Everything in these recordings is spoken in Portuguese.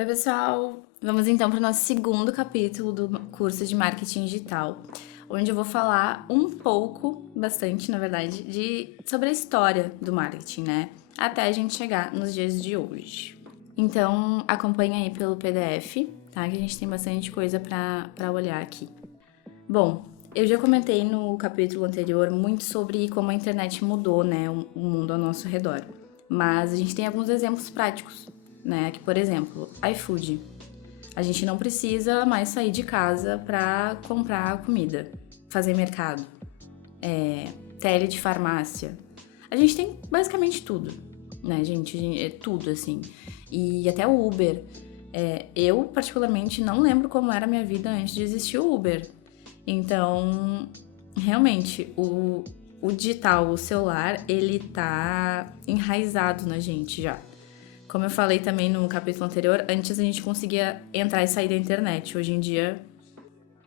Oi, pessoal! Vamos então para o nosso segundo capítulo do curso de marketing digital, onde eu vou falar um pouco, bastante na verdade, sobre a história do marketing, né? Até a gente chegar nos dias de hoje. Então, acompanha aí pelo PDF, tá? Que a gente tem bastante coisa para olhar aqui. Bom, eu já comentei no capítulo anterior muito sobre como a internet mudou, né, o mundo ao nosso redor. Mas a gente tem alguns exemplos práticos, né? Que, por exemplo, iFood. A gente não precisa mais sair de casa para comprar comida, fazer mercado, tele de farmácia. A gente tem basicamente tudo, né, gente? É tudo, assim. E até o Uber. Eu, particularmente, não lembro como era a minha vida antes de existir o Uber. Então, realmente, o digital, o celular, ele tá enraizado na gente já. Como eu falei também no capítulo anterior, antes a gente conseguia entrar e sair da internet. Hoje em dia,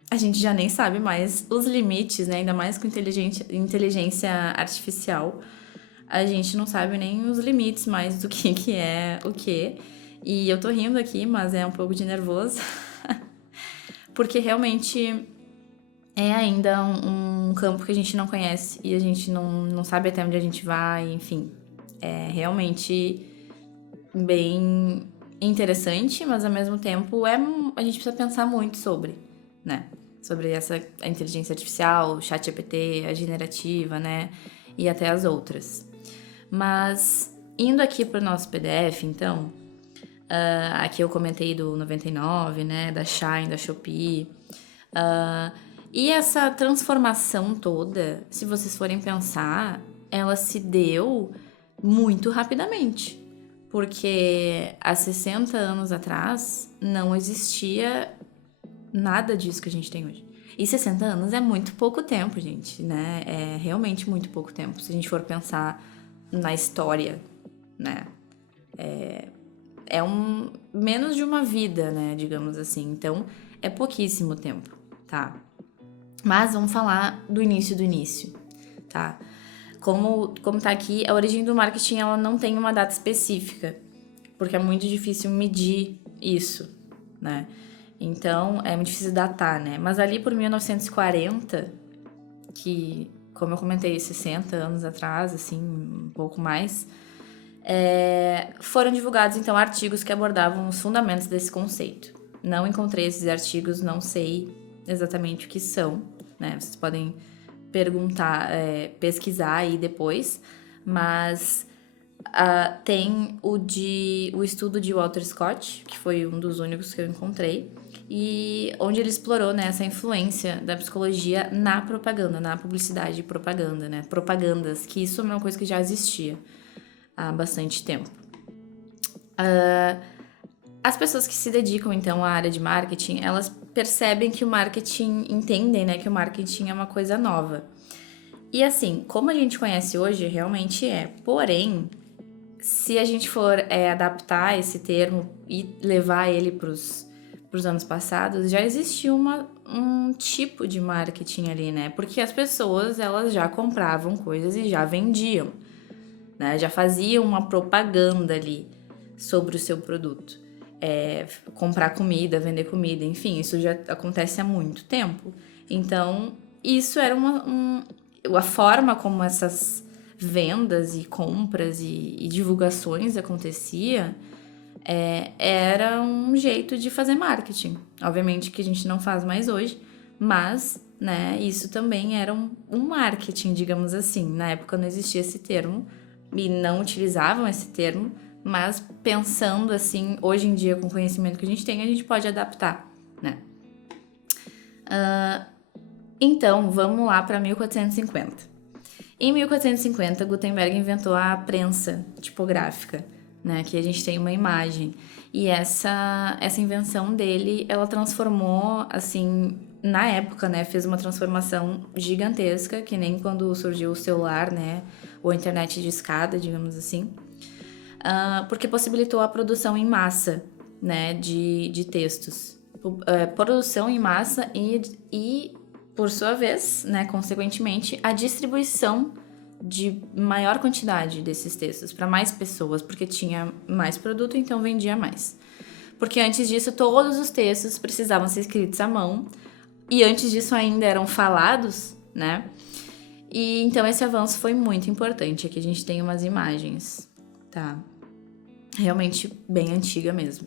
a gente já nem sabe mais os limites, né? Ainda mais com inteligência artificial. A gente não sabe nem os limites mais do que é o quê. E eu tô rindo aqui, mas é um pouco de nervoso. Porque realmente é ainda um campo que a gente não conhece e a gente não sabe até onde a gente vai, enfim. É realmente bem interessante, mas ao mesmo tempo a gente precisa pensar muito sobre, né? Sobre a inteligência artificial, o ChatGPT, a generativa, né? E até as outras. Mas indo aqui para o nosso PDF, então, aqui eu comentei do 99, né? Da Shine, da Shopee. E essa transformação toda, se vocês forem pensar, ela se deu muito rapidamente. Porque há 60 anos atrás não existia nada disso que a gente tem hoje. E 60 anos é muito pouco tempo, gente, né? É realmente muito pouco tempo, se a gente for pensar na história, né? Menos de uma vida, né? Digamos assim. Então, é pouquíssimo tempo, tá? Mas vamos falar do início, tá? Como tá aqui, a origem do marketing ela não tem uma data específica, porque é muito difícil medir isso, né? Então, é muito difícil datar, né? Mas ali por 1940, que, como eu comentei, 60 anos atrás, assim, um pouco mais, foram divulgados, então, artigos que abordavam os fundamentos desse conceito. Não encontrei esses artigos, não sei exatamente o que são, né? Vocês podem perguntar, pesquisar aí depois, mas tem o estudo de Walter Scott, que foi um dos únicos que eu encontrei, e onde ele explorou, né, essa influência da psicologia na propaganda, na publicidade e propaganda, né? Propagandas, que isso é uma coisa que já existia há bastante tempo. As pessoas que se dedicam, então, à área de marketing, elas percebem que o marketing, entendem, né, que o marketing é uma coisa nova. E assim, como a gente conhece hoje, realmente é. Porém, se a gente for adaptar esse termo e levar ele para os anos passados, já existia um tipo de marketing ali, né? Porque as pessoas, elas já compravam coisas e já vendiam, né? Já faziam uma propaganda ali sobre o seu produto. Comprar comida, vender comida, enfim, isso já acontece há muito tempo. Então, isso era a forma como essas vendas e compras e divulgações acontecia, era um jeito de fazer marketing. Obviamente que a gente não faz mais hoje, mas, né, isso também era um marketing, digamos assim. Na época não existia esse termo e não utilizavam esse termo, mas pensando assim, hoje em dia com o conhecimento que a gente pode adaptar, né? Então, vamos lá para 1450. Em 1450, Gutenberg inventou a prensa tipográfica, né? Que a gente tem uma imagem. E essa invenção dele, ela transformou, assim, na época, né? Fez uma transformação gigantesca, que nem quando surgiu o celular, né? Ou a internet de escada, digamos assim. Porque possibilitou a produção em massa, né? De textos. Produção em massa e por sua vez, né, consequentemente, a distribuição de maior quantidade desses textos para mais pessoas, porque tinha mais produto, então vendia mais. porque antes disso todos os textos precisavam ser escritos à mão, e antes disso ainda eram falados, né? E então esse avanço foi muito importante. Aqui a gente tem umas imagens, tá? Realmente bem antiga mesmo.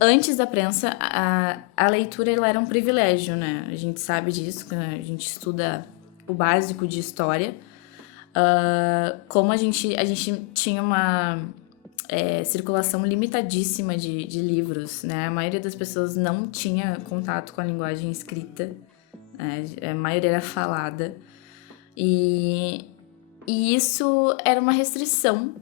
Antes da prensa, a leitura ela era um privilégio, né? A gente sabe disso, né? A gente estuda o básico de história. Como a gente tinha uma circulação limitadíssima de livros, né? A maioria das pessoas não tinha contato com a linguagem escrita, né? A maioria era falada. E isso era uma restrição,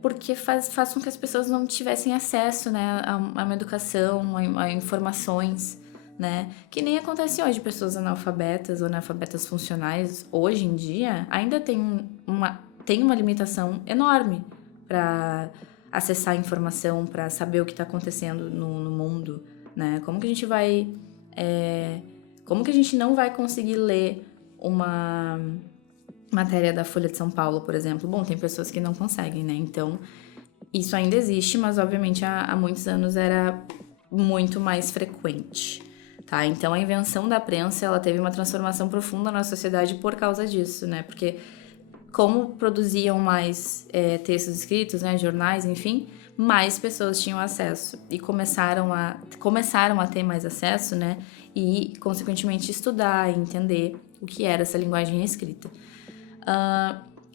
porque faz com que as pessoas não tivessem acesso, né, a uma educação, a informações, né? Que nem acontece hoje, pessoas analfabetas ou analfabetas funcionais, hoje em dia, ainda tem uma limitação enorme para acessar a informação, para saber o que está acontecendo no mundo, né? Como que a gente vai... como que a gente não vai conseguir ler uma matéria da Folha de São Paulo, por exemplo? Bom, tem pessoas que não conseguem, né? Então, isso ainda existe, mas obviamente há muitos anos era muito mais frequente, tá? Então, a invenção da prensa, ela teve uma transformação profunda na sociedade por causa disso, né? Porque como produziam mais textos escritos, né, jornais, enfim, mais pessoas tinham acesso e começaram a ter mais acesso, né, e consequentemente estudar e entender o que era essa linguagem escrita.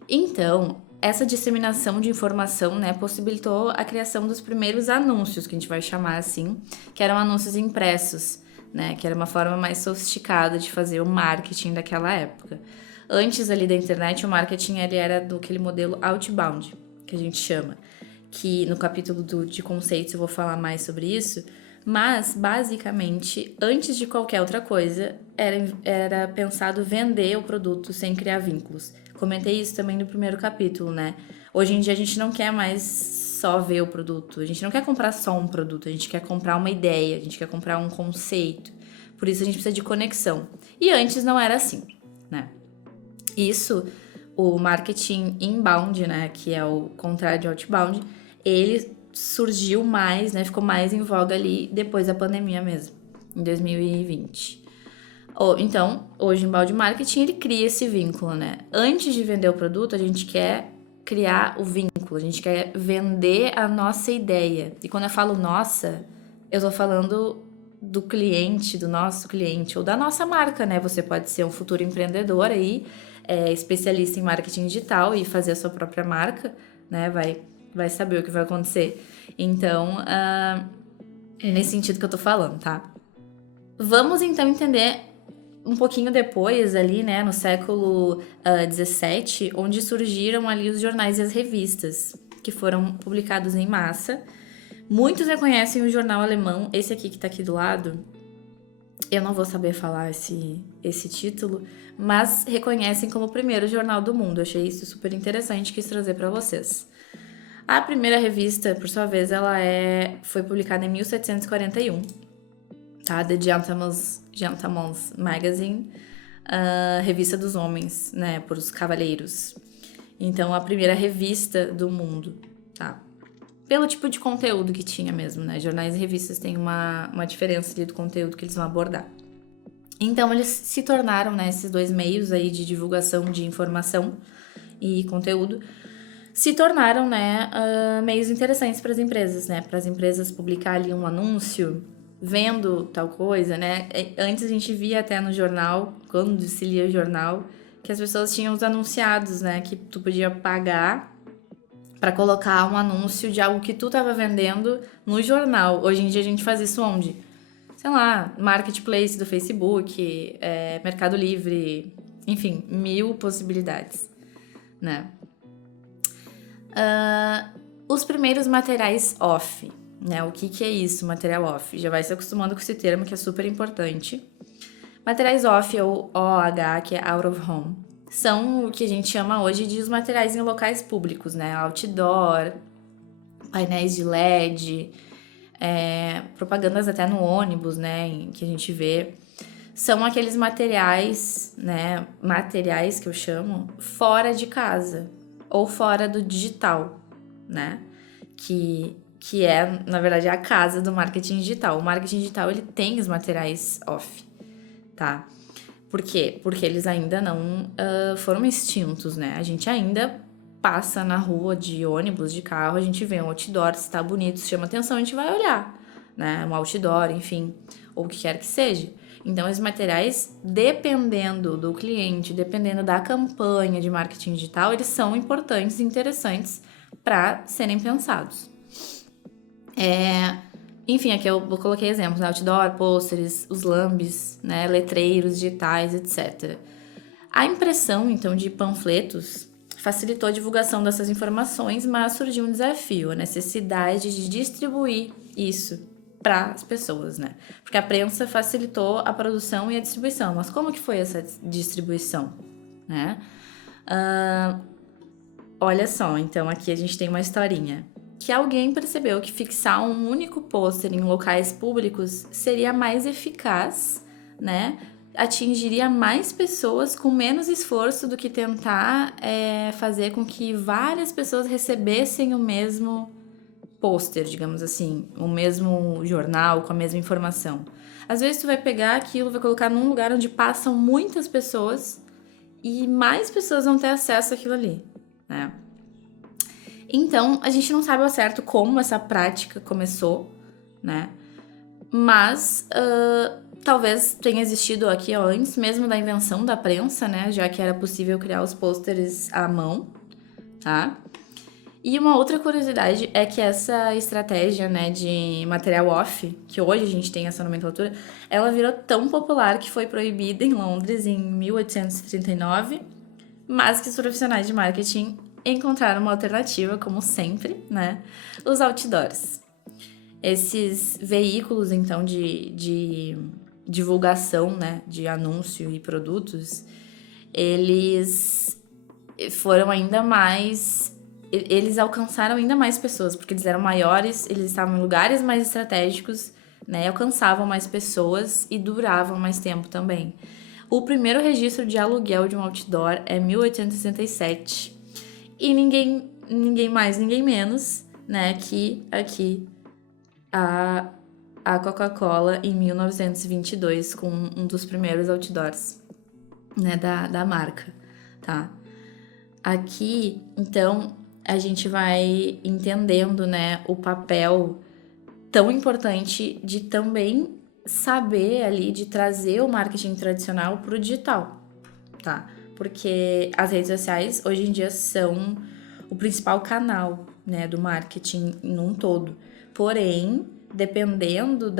Então, essa disseminação de informação, né, possibilitou a criação dos primeiros anúncios, que a gente vai chamar assim, que eram anúncios impressos, né, que era uma forma mais sofisticada de fazer o marketing daquela época. Antes ali da internet, o marketing ele era do aquele modelo outbound, que a gente chama, que no capítulo de conceitos eu vou falar mais sobre isso, mas basicamente, antes de qualquer outra coisa, era pensado vender o produto sem criar vínculos. Comentei isso também no primeiro capítulo, né? Hoje em dia a gente não quer mais só ver o produto, a gente não quer comprar só um produto, a gente quer comprar uma ideia, a gente quer comprar um conceito. Por isso a gente precisa de conexão. E antes não era assim, né? Isso, o marketing inbound, né, que é o contrário de outbound, ele surgiu mais, né, ficou mais em voga ali depois da pandemia mesmo, em 2020. Então, hoje o inbound marketing, ele cria esse vínculo, né? Antes de vender o produto, a gente quer criar o vínculo, a gente quer vender a nossa ideia. E quando eu falo nossa, eu tô falando do cliente, do nosso cliente, ou da nossa marca, né? Você pode ser um futuro empreendedor aí, especialista em marketing digital e fazer a sua própria marca, né? Vai saber o que vai acontecer. Então, nesse sentido que eu tô falando, tá? Vamos então entender um pouquinho depois ali, né, no século XVII, onde surgiram ali os jornais e as revistas, que foram publicados em massa. Muitos reconhecem o jornal alemão, esse aqui que tá aqui do lado. Eu não vou saber falar esse título, mas reconhecem como o primeiro jornal do mundo. Eu achei isso super interessante, quis trazer para vocês. A primeira revista, por sua vez, ela foi publicada em 1741, tá? The Gentleman's Magazine, revista dos homens, né? Por os cavalheiros. Então, a primeira revista do mundo, tá? Pelo tipo de conteúdo que tinha mesmo, né? Jornais e revistas têm uma diferença ali do conteúdo que eles vão abordar. Então, eles se tornaram, né, esses dois meios aí de divulgação de informação e conteúdo, se tornaram, né, meios interessantes para as empresas, né? Para as empresas publicar ali um anúncio, vendo tal coisa, né? Antes a gente via até no jornal, quando se lia o jornal, que as pessoas tinham os anunciados, né? Que tu podia pagar para colocar um anúncio de algo que tu tava vendendo no jornal. Hoje em dia a gente faz isso onde? Sei lá, marketplace do Facebook, Mercado Livre, enfim, 1000 possibilidades, né? Os primeiros materiais off, né? O que é isso, material off? Já vai se acostumando com esse termo que é super importante. Materiais off, ou OH, que é out of home, são o que a gente chama hoje de os materiais em locais públicos, né? Outdoor, painéis de LED, propagandas até no ônibus, né? Que a gente vê. São aqueles materiais, né? Materiais que eu chamo fora de casa ou fora do digital, né? Que que é, na verdade, a casa do marketing digital. O marketing digital, ele tem os materiais off, tá? Por quê? Porque eles ainda não foram extintos, né? A gente ainda passa na rua de ônibus, de carro, a gente vê um outdoor, se tá bonito, se chama atenção, a gente vai olhar, né? Um outdoor, enfim, ou o que quer que seja. Então, esses materiais, dependendo do cliente, dependendo da campanha de marketing digital, eles são importantes e interessantes para serem pensados. Enfim, aqui eu coloquei exemplos, né? Outdoor, pôsteres, os lambes, né? Letreiros digitais, etc. A impressão, então, de panfletos facilitou a divulgação dessas informações, mas surgiu um desafio, a necessidade de distribuir isso para as pessoas, né? Porque a prensa facilitou a produção e a distribuição, mas como que foi essa distribuição, né? Olha só, então aqui a gente tem uma historinha. Que alguém percebeu que fixar um único pôster em locais públicos seria mais eficaz, né? Atingiria mais pessoas com menos esforço do que tentar fazer com que várias pessoas recebessem o mesmo pôster, digamos assim, o mesmo jornal com a mesma informação. Às vezes tu vai pegar aquilo, vai colocar num lugar onde passam muitas pessoas e mais pessoas vão ter acesso àquilo ali, né? Então, a gente não sabe ao certo como essa prática começou, né? Mas talvez tenha existido aqui antes mesmo da invenção da prensa, né? Já que era possível criar os pôsteres à mão, tá? E uma outra curiosidade é que essa estratégia, né, de material off, que hoje a gente tem essa nomenclatura, ela virou tão popular que foi proibida em Londres em 1839, mas que os profissionais de marketing encontraram uma alternativa, como sempre, né? Os outdoors. Esses veículos, então, de divulgação, né? De anúncio e produtos, eles foram ainda mais... Eles alcançaram ainda mais pessoas, porque eles eram maiores, eles estavam em lugares mais estratégicos, né? Alcançavam mais pessoas e duravam mais tempo também. O primeiro registro de aluguel de um outdoor é 1867. E ninguém mais, ninguém menos, né, que aqui a Coca-Cola em 1922 com um dos primeiros outdoors, né, da marca, tá? Aqui, então, a gente vai entendendo, né, o papel tão importante de também saber ali, de trazer o marketing tradicional pro digital, tá? Porque as redes sociais hoje em dia são o principal canal, né, do marketing num todo. Porém, dependendo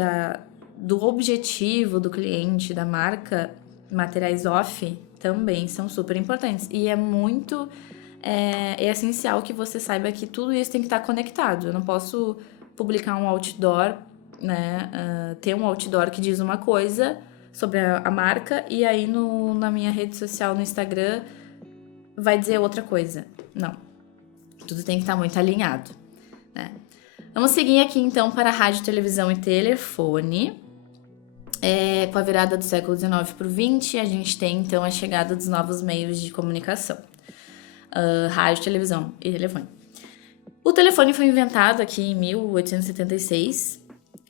do objetivo do cliente, da marca, materiais off também são super importantes. E é muito essencial que você saiba que tudo isso tem que estar conectado. Eu não posso publicar um outdoor, né, ter um outdoor que diz uma coisa sobre a marca e aí na minha rede social, no Instagram, vai dizer outra coisa. Não. Tudo tem que estar muito alinhado, né? Vamos seguir aqui, então, para rádio, televisão e telefone. Com a virada do século XIX para o XX, a gente tem, então, a chegada dos novos meios de comunicação. Rádio, televisão e telefone. O telefone foi inventado aqui em 1876,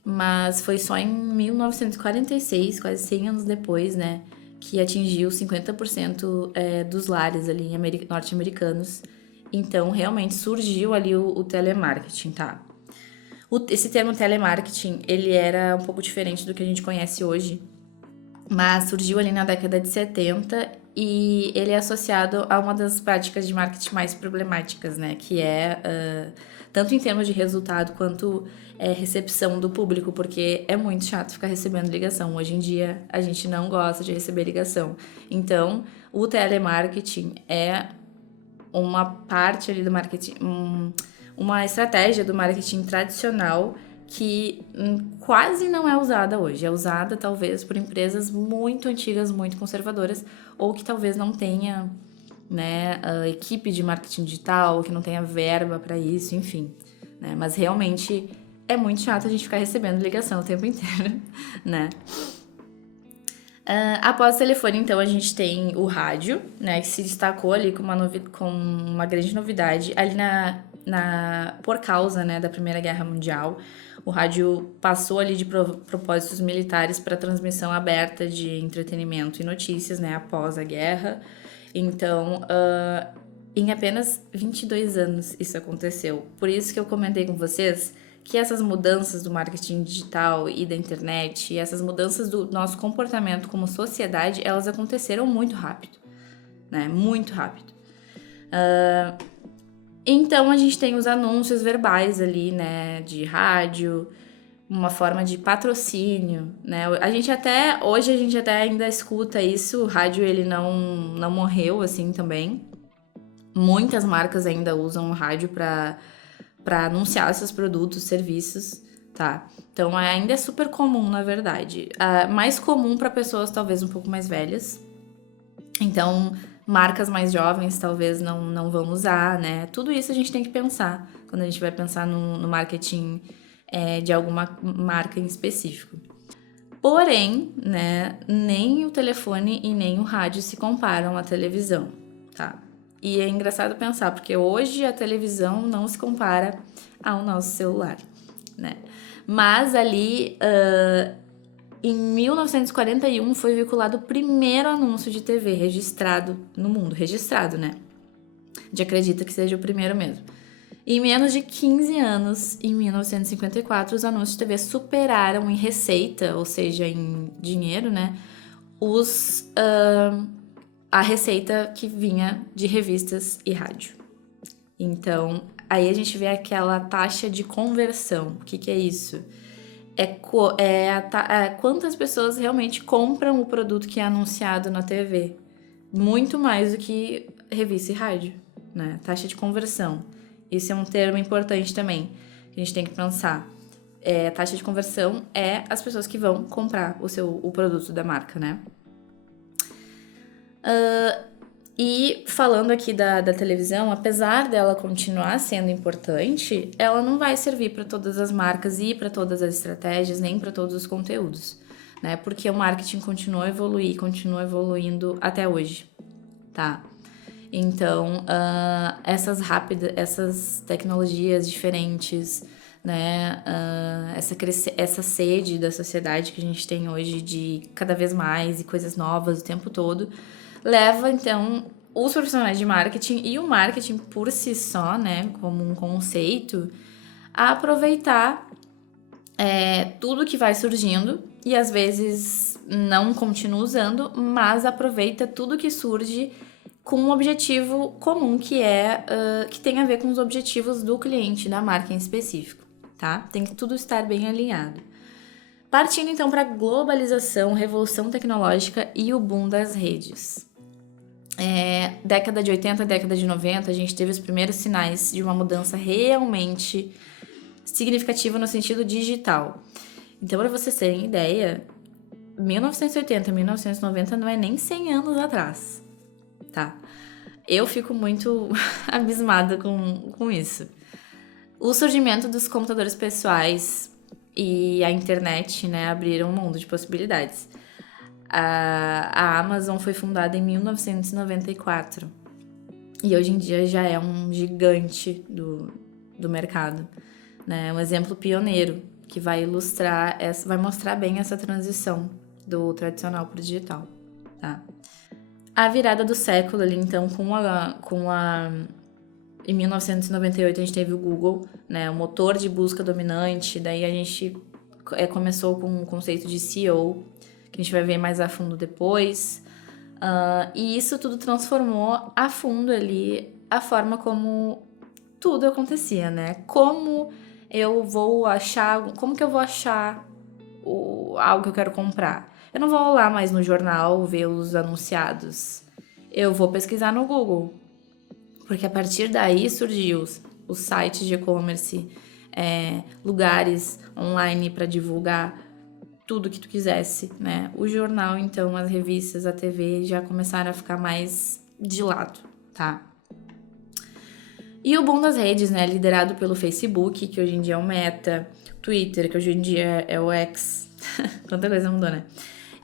mas foi só em 1946, quase 100 anos depois, né, que atingiu 50% dos lares ali norte-americanos. Então, realmente surgiu ali o telemarketing, tá? Esse termo telemarketing, ele era um pouco diferente do que a gente conhece hoje, mas surgiu ali na década de 70 e ele é associado a uma das práticas de marketing mais problemáticas, né? Que tanto em termos de resultado quanto recepção do público, porque é muito chato ficar recebendo ligação. Hoje em dia, a gente não gosta de receber ligação. Então, o telemarketing é uma parte ali do marketing, uma estratégia do marketing tradicional que quase não é usada hoje. É usada, talvez, por empresas muito antigas, muito conservadoras, ou que talvez não tenha, né, a equipe de marketing digital, que não tenha verba para isso, enfim. Né? Mas realmente é muito chato a gente ficar recebendo ligação o tempo inteiro, né? Após o telefone, então, a gente tem o rádio, né, que se destacou ali com uma grande novidade ali por causa, né, da Primeira Guerra Mundial. O rádio passou ali de propósitos militares para transmissão aberta de entretenimento e notícias, né, após a guerra. Então, em apenas 22 anos isso aconteceu. Por isso que eu comentei com vocês que essas mudanças do marketing digital e da internet, e essas mudanças do nosso comportamento como sociedade, elas aconteceram muito rápido, né? Muito rápido. Então, a gente tem os anúncios verbais ali, né, de rádio, uma forma de patrocínio, né? Hoje a gente até ainda escuta isso, o rádio ele não morreu assim também. Muitas marcas ainda usam o rádio para anunciar seus produtos, serviços, tá? Então ainda é super comum, na verdade. Mais comum para pessoas talvez um pouco mais velhas. Então, marcas mais jovens talvez não vão usar, né? Tudo isso a gente tem que pensar quando a gente vai pensar no marketing de alguma marca em específico. Porém, né, nem o telefone e nem o rádio se comparam à televisão, tá? E é engraçado pensar, porque hoje a televisão não se compara ao nosso celular, né? Mas ali, em 1941, foi veiculado o primeiro anúncio de TV registrado no mundo. Registrado, né? A gente acredita que seja o primeiro mesmo. Em menos de 15 anos, em 1954, os anúncios de TV superaram em receita, ou seja, em dinheiro, né? A receita que vinha de revistas e rádio. Então, aí a gente vê aquela taxa de conversão. O que é isso? Quantas pessoas realmente compram o produto que é anunciado na TV. Muito mais do que revista e rádio, né? Taxa de conversão. Esse é um termo importante também, que a gente tem que pensar. Taxa de conversão é as pessoas que vão comprar o produto da marca, né? E falando aqui da televisão, apesar dela continuar sendo importante, ela não vai servir para todas as marcas e para todas as estratégias, nem para todos os conteúdos, né? Porque o marketing continua evoluindo até hoje, tá? Então, essas tecnologias diferentes, né? Essa sede da sociedade que a gente tem hoje de cada vez mais e coisas novas o tempo todo, leva, então, os profissionais de marketing e o marketing por si só, né, como um conceito, a aproveitar tudo que vai surgindo e às vezes não continua usando, mas aproveita tudo que surge com um objetivo comum que tem a ver com os objetivos do cliente, da marca em específico, tá? Tem que tudo estar bem alinhado. Partindo então para a globalização, revolução tecnológica e o boom das redes. Década de 80, década de 90, a gente teve os primeiros sinais de uma mudança realmente significativa no sentido digital. Então, para vocês terem ideia, 1980, 1990 não é nem 100 anos atrás, tá? Eu fico muito abismada com isso. O surgimento dos computadores pessoais e a internet, né, abriram um mundo de possibilidades. A Amazon foi fundada em 1994 e hoje em dia já é um gigante do mercado, né? Um exemplo pioneiro que vai vai mostrar bem essa transição do tradicional para o digital, tá? A virada do século ali, então, em 1998 a gente teve o Google, né? O motor de busca dominante, daí a gente começou com o conceito de SEO, que a gente vai ver mais a fundo depois. E isso tudo transformou a fundo ali a forma como tudo acontecia, né? Como que eu vou achar algo que eu quero comprar? Eu não vou lá mais no jornal ver os anunciados. Eu vou pesquisar no Google. Porque a partir daí surgiu os sites de e-commerce, lugares online para divulgar tudo que tu quisesse, né? O jornal, então, as revistas, a TV já começaram a ficar mais de lado, tá? E o boom das redes, né? Liderado pelo Facebook, que hoje em dia é o Meta, Twitter, que hoje em dia é o X. Quanta coisa mudou, né?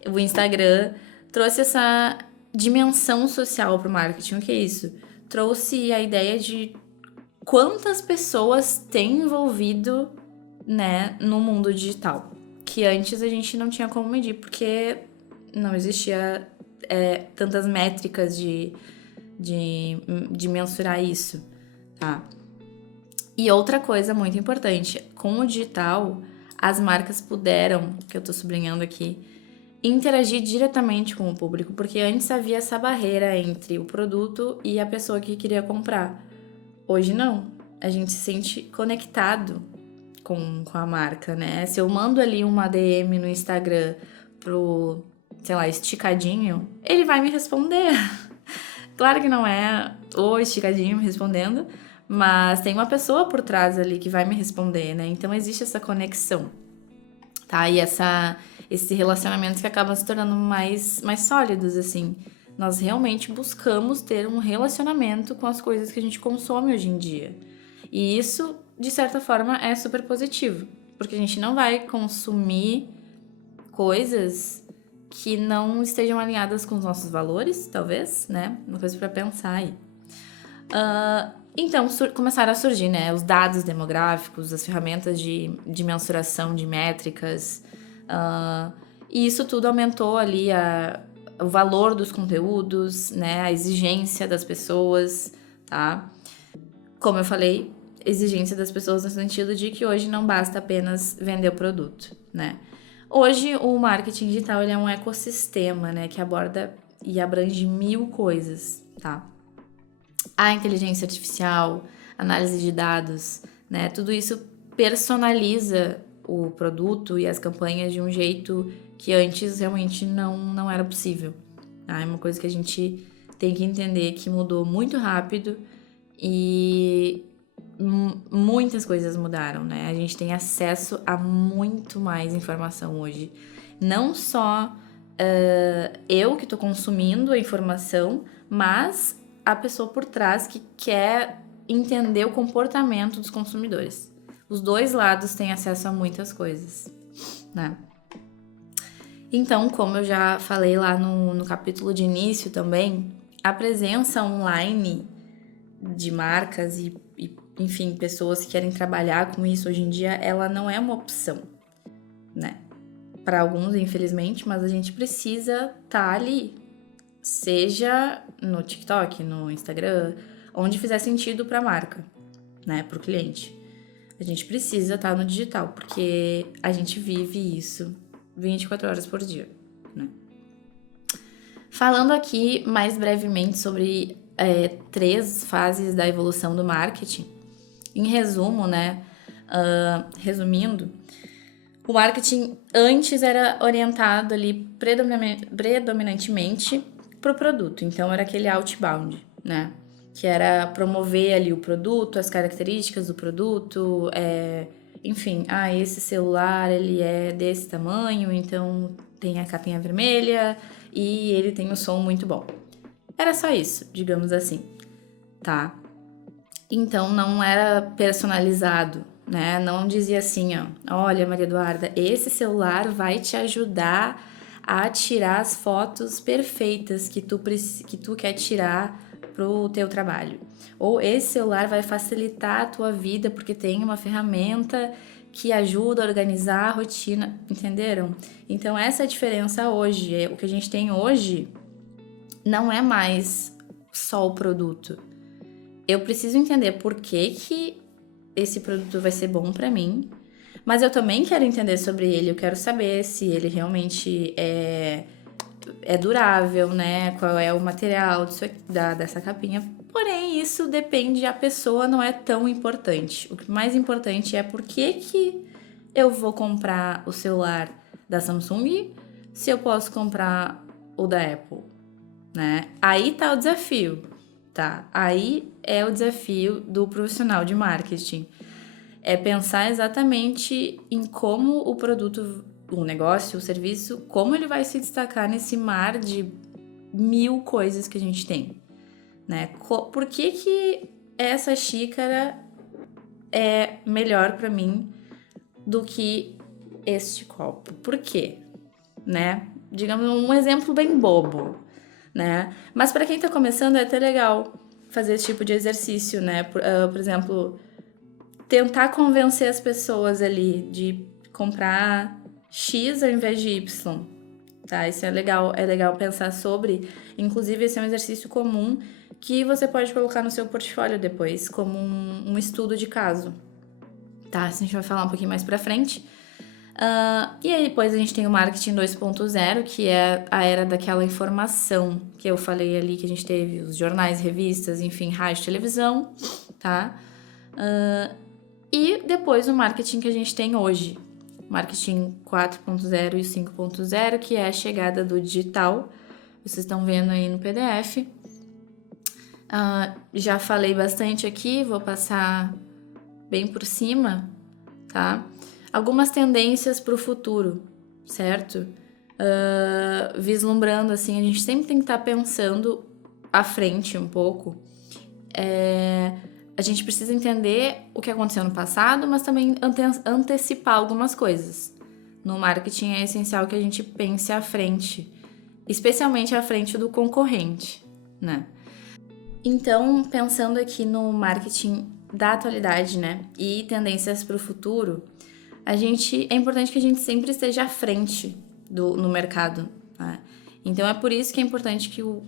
O Instagram trouxe essa dimensão social pro marketing. O que é isso? Trouxe a ideia de quantas pessoas tem envolvido, né, no mundo digital, que antes a gente não tinha como medir, porque não existia tantas métricas de mensurar isso, tá? E outra coisa muito importante, com o digital, as marcas puderam, que eu tô sublinhando aqui, interagir diretamente com o público, porque antes havia essa barreira entre o produto e a pessoa que queria comprar. Hoje não, a gente se sente conectado com a marca, né? Se eu mando ali uma DM no Instagram pro, sei lá, Esticadinho, ele vai me responder. Claro que não é o Esticadinho me respondendo, mas tem uma pessoa por trás ali que vai me responder, né? Então existe essa conexão, tá? E esse relacionamento que acaba se tornando mais sólidos, assim. Nós realmente buscamos ter um relacionamento com as coisas que a gente consome hoje em dia. E isso, de certa forma, é super positivo, porque a gente não vai consumir coisas que não estejam alinhadas com os nossos valores, talvez, né? Uma coisa para pensar aí. Então, começaram a surgir, né, os dados demográficos, as ferramentas de mensuração de métricas, e isso tudo aumentou ali o valor dos conteúdos, né, a exigência das pessoas, tá? Como eu falei, exigência das pessoas no sentido de que hoje não basta apenas vender o produto, né? Hoje, o marketing digital ele é um ecossistema, né, que aborda e abrange 1000 coisas, tá? A inteligência artificial, análise de dados, né? Tudo isso personaliza o produto e as campanhas de um jeito que antes realmente não era possível. Tá? É uma coisa que a gente tem que entender que mudou muito rápido e muitas coisas mudaram, né? A gente tem acesso a muito mais informação hoje. Não só eu que estou consumindo a informação, mas a pessoa por trás que quer entender o comportamento dos consumidores. Os dois lados têm acesso a muitas coisas, né? Então, como eu já falei lá no capítulo de início também, a presença online de marcas e, enfim, pessoas que querem trabalhar com isso hoje em dia, ela não é uma opção, né? Para alguns, infelizmente, mas a gente precisa estar ali, seja no TikTok, no Instagram, onde fizer sentido para a marca, né, para o cliente. A gente precisa estar no digital, porque a gente vive isso 24 horas por dia, né? Falando aqui mais brevemente sobre 3 fases da evolução do marketing, em resumo, né, resumindo, o marketing antes era orientado ali predominantemente pro produto, então era aquele outbound, né? Que era promover ali o produto, as características do produto, enfim, esse celular ele é desse tamanho, então tem a capinha vermelha e ele tem um som muito bom. Era só isso, digamos assim, tá? Então não era personalizado, né? Não dizia assim, olha, Maria Eduarda, esse celular vai te ajudar a tirar as fotos perfeitas que tu quer tirar pro teu trabalho. Ou esse celular vai facilitar a tua vida porque tem uma ferramenta que ajuda a organizar a rotina, entenderam? Então essa é a diferença hoje. O que a gente tem hoje não é mais só o produto. Eu preciso entender por que esse produto vai ser bom para mim, mas eu também quero entender sobre ele, eu quero saber se ele realmente é durável, né? Qual é o material dessa capinha. Porém, isso depende, a pessoa não é tão importante. O que mais importante é por que eu vou comprar o celular da Samsung se eu posso comprar o da Apple, né? Aí tá o desafio, tá? Aí é o desafio do profissional de marketing. É pensar exatamente em como o produto, o negócio, o serviço, como ele vai se destacar nesse mar de 1000 coisas que a gente tem, né? Por que essa xícara é melhor para mim do que este copo? Por quê? Né? Digamos um exemplo bem bobo, né? Mas para quem tá começando é até legal fazer esse tipo de exercício, né? Por exemplo, tentar convencer as pessoas ali de comprar X ao invés de Y, tá? Isso é legal pensar sobre. Inclusive, esse é um exercício comum que você pode colocar no seu portfólio depois, como um estudo de caso, tá? Isso a gente vai falar um pouquinho mais pra frente. E aí depois a gente tem o marketing 2.0, que é a era daquela informação que eu falei ali, que a gente teve os jornais, revistas, enfim, rádio, televisão, tá? E depois o marketing que a gente tem hoje, marketing 4.0 e 5.0, que é a chegada do digital. Vocês estão vendo aí no PDF. Já falei bastante aqui, vou passar bem por cima, tá? Algumas tendências para o futuro, certo? Vislumbrando, assim, a gente sempre tem que estar pensando à frente um pouco. A gente precisa entender o que aconteceu no passado, mas também antecipar algumas coisas. No marketing é essencial que a gente pense à frente, especialmente à frente do concorrente, né? Então, pensando aqui no marketing da atualidade, né, e tendências para o futuro, é importante que a gente sempre esteja à frente no mercado, né? Então, é por isso que é importante que o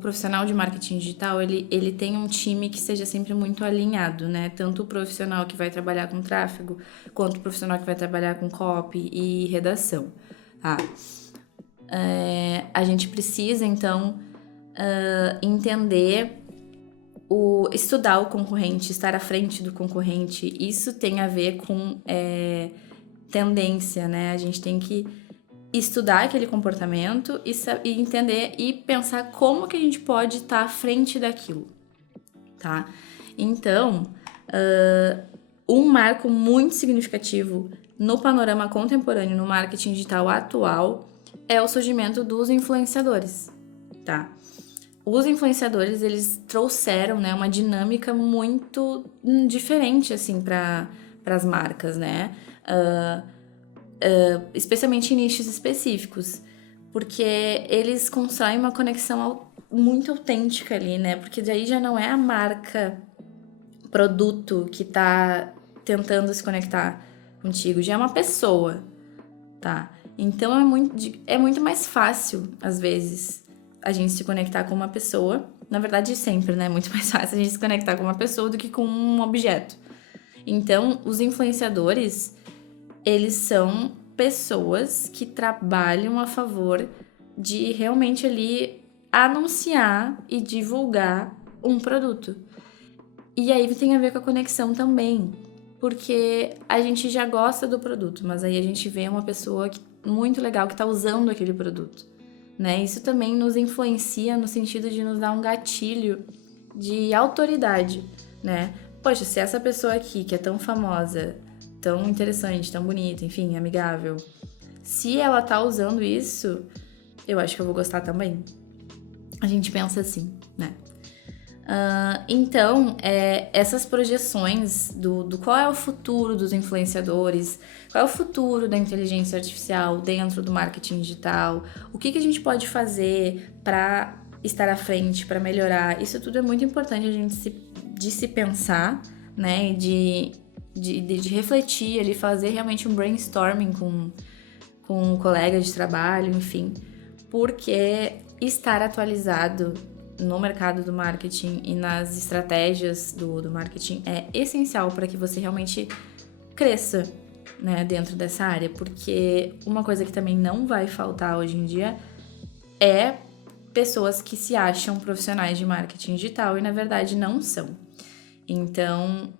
profissional de marketing digital, ele tenha um time que seja sempre muito alinhado, né? Tanto o profissional que vai trabalhar com tráfego, quanto o profissional que vai trabalhar com copy e redação, tá? A gente precisa, então, entender, estudar o concorrente, estar à frente do concorrente. Isso tem a ver com tendência, né? A gente tem que estudar aquele comportamento e entender e pensar como que a gente pode estar à frente daquilo, tá? Então, um marco muito significativo no panorama contemporâneo, no marketing digital atual, é o surgimento dos influenciadores, tá? Os influenciadores, eles trouxeram, né, uma dinâmica muito diferente, assim, para as marcas, né? Especialmente em nichos específicos, porque eles constroem uma conexão muito autêntica ali, né? Porque daí já não é a marca, produto que tá tentando se conectar contigo, já é uma pessoa, tá? Então é muito mais fácil, às vezes, a gente se conectar com uma pessoa. Na verdade, sempre, né? É muito mais fácil a gente se conectar com uma pessoa do que com um objeto. Então, os influenciadores, eles são pessoas que trabalham a favor de realmente ali anunciar e divulgar um produto. E aí tem a ver com a conexão também, porque a gente já gosta do produto, mas aí a gente vê uma pessoa muito legal que está usando aquele produto, né? Isso também nos influencia no sentido de nos dar um gatilho de autoridade, né? Poxa, se essa pessoa aqui, que é tão famosa, tão interessante, tão bonita, enfim, amigável, se ela tá usando isso, eu acho que eu vou gostar também. A gente pensa assim, né? Então, essas projeções do qual é o futuro dos influenciadores, qual é o futuro da inteligência artificial dentro do marketing digital, o que a gente pode fazer para estar à frente, para melhorar, isso tudo é muito importante a gente de se pensar, né, de refletir, ali, fazer realmente um brainstorming com um colega de trabalho, enfim, porque estar atualizado no mercado do marketing e nas estratégias do marketing é essencial para que você realmente cresça, né, dentro dessa área, porque uma coisa que também não vai faltar hoje em dia é pessoas que se acham profissionais de marketing digital e na verdade não são. Então,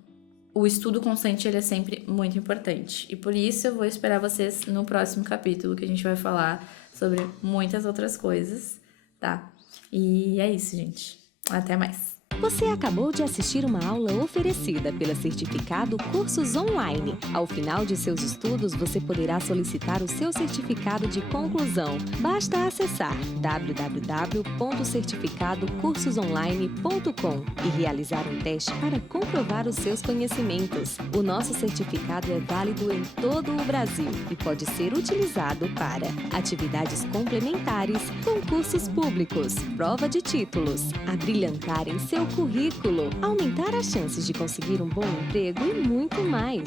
o estudo constante ele é sempre muito importante. E por isso eu vou esperar vocês no próximo capítulo, que a gente vai falar sobre muitas outras coisas, tá? E é isso, gente. Até mais. Você acabou de assistir uma aula oferecida pela Certificado Cursos Online. Ao final de seus estudos, você poderá solicitar o seu certificado de conclusão. Basta acessar www.certificadocursosonline.com e realizar um teste para comprovar os seus conhecimentos. O nosso certificado é válido em todo o Brasil e pode ser utilizado para atividades complementares, concursos públicos, prova de títulos, abrilhantar em seu currículo, aumentar as chances de conseguir um bom emprego e muito mais.